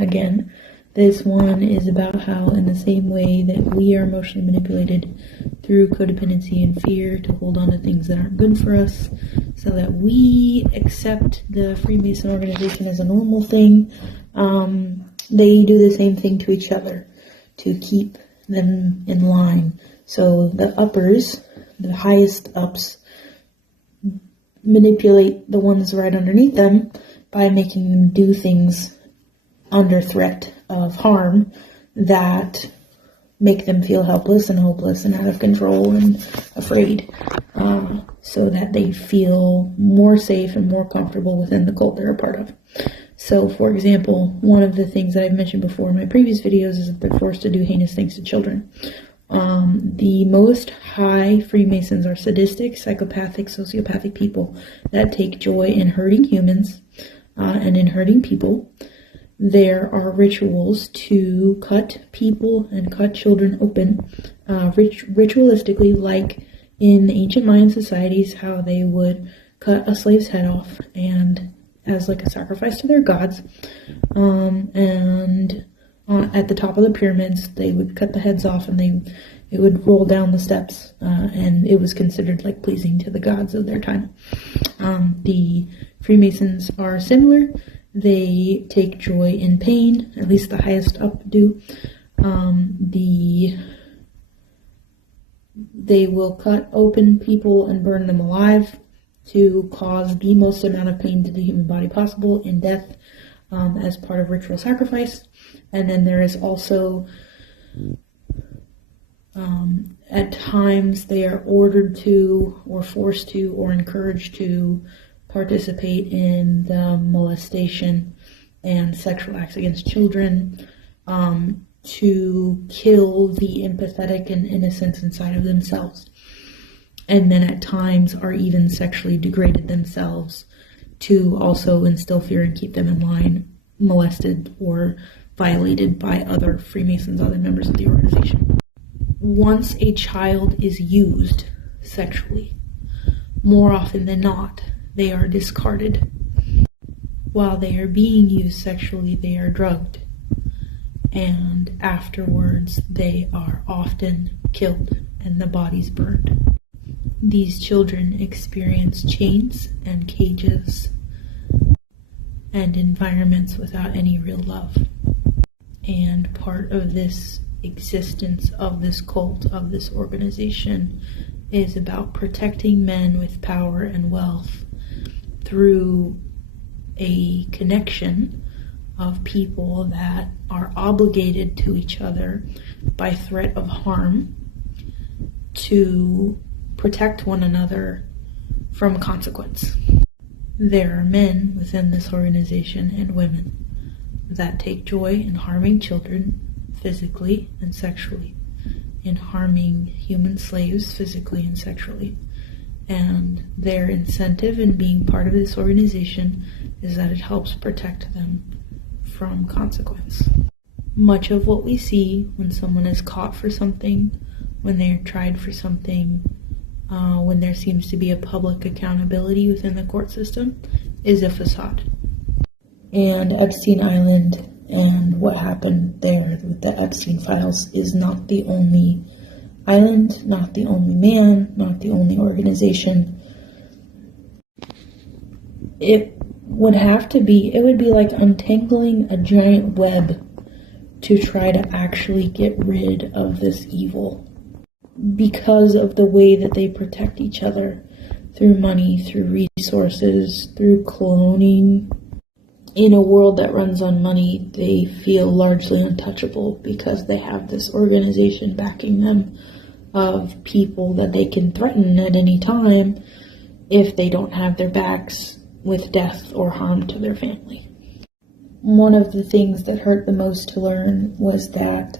Again, this one is about how, in the same way that we are emotionally manipulated through codependency and fear to hold on to things that aren't good for us, so that we accept the Freemason organization as a normal thing, they do the same thing to each other to keep them in line. So the uppers, the highest ups, manipulate the ones right underneath them by making them do things under threat of harm that make them feel helpless and hopeless and out of control and afraid, so that they feel more safe and more comfortable within the cult they're a part of. So, for example, one of the things that I've mentioned before in my previous videos is that they're forced to do heinous things to children. The most high Freemasons are sadistic, psychopathic, sociopathic people that take joy in hurting humans and in hurting people. There are rituals to cut people and cut children open, ritualistically, like in ancient Mayan societies, how they would cut a slave's head off and as like a sacrifice to their gods. At the top of the pyramids, they would cut the heads off and it would roll down the steps, and it was considered like pleasing to the gods of their time. The Freemasons are similar. They take joy in pain, at least the highest up do. They will cut open people and burn them alive to cause the most amount of pain to the human body possible in death, as part of ritual sacrifice. And then there is also, at times they are ordered to, or forced to, or encouraged to participate in the molestation and sexual acts against children, to kill the empathetic and innocence inside of themselves. And then at times are even sexually degraded themselves to also instill fear and keep them in line, molested or violated by other Freemasons, other members of the organization. Once a child is used sexually, more often than not, they are discarded. While they are being used sexually, they are drugged. And afterwards, they are often killed and the bodies burned. These children experience chains and cages and environments without any real love. And part of this existence of this cult, of this organization, is about protecting men with power and wealth through a connection of people that are obligated to each other by threat of harm to protect one another from consequence. There are men within this organization and women that take joy in harming children physically and sexually, in harming human slaves physically and sexually. And their incentive in being part of this organization is that it helps protect them from consequence. Much of what we see when someone is caught for something, when they are tried for something, when there seems to be a public accountability within the court system, is a facade. And Epstein Island and what happened there with the Epstein files is not the only island, not the only man, not the only organization. It would be like untangling a giant web to try to actually get rid of this evil, because of the way that they protect each other through money, through resources, through cloning. In a world that runs on money, they feel largely untouchable because they have this organization backing them of people that they can threaten at any time if they don't have their backs, with death or harm to their family. One of the things that hurt the most to learn was that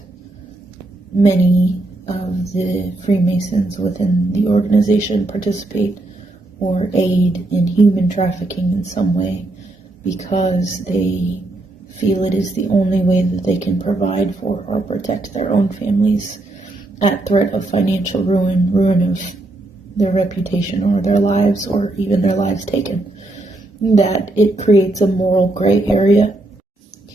many of the Freemasons within the organization participate or aid in human trafficking in some way, because they feel it is the only way that they can provide for or protect their own families at threat of financial ruin of their reputation or their lives, or even their lives taken. That it creates a moral gray area.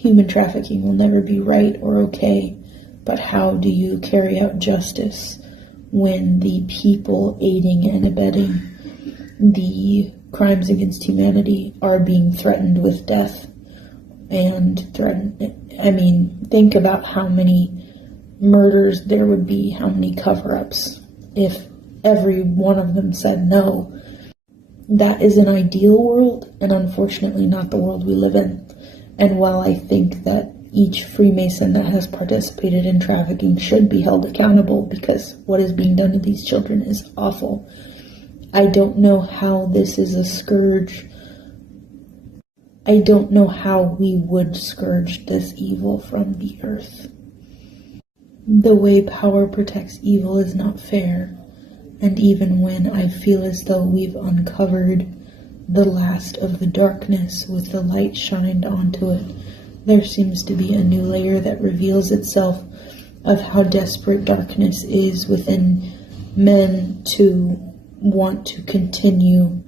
human trafficking will never be right or okay, but how do you carry out justice when the people aiding and abetting the crimes against humanity are being threatened with death think about how many murders there would be, how many cover-ups if every one of them said no. That is an ideal world, and unfortunately not the world we live in. And while I think that each Freemason that has participated in trafficking should be held accountable because what is being done to these children is awful, I don't know how this is a scourge. I don't know how we would scourge this evil from the earth. The way power protects evil is not fair, and even when I feel as though we've uncovered the last of the darkness with the light shined onto it, there seems to be a new layer that reveals itself of how desperate darkness is within men to want to continue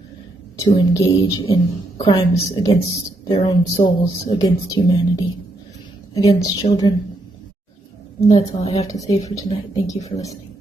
to engage in crimes against their own souls, against humanity, against children. And that's all I have to say for tonight. Thank you for listening.